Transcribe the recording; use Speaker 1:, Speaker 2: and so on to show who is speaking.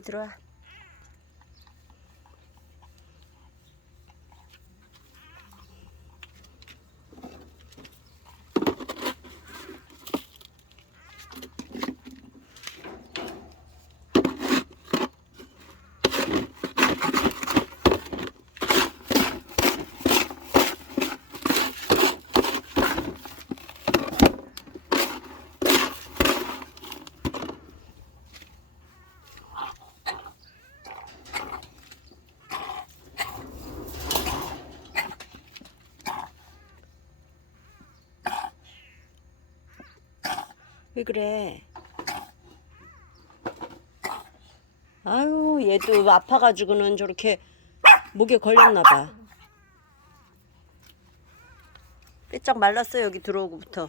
Speaker 1: 들어 왜 그래? 아유 얘도 아파가지고는 저렇게 목에 걸렸나 봐. 삐쩍 말랐어 여기 들어오고부터.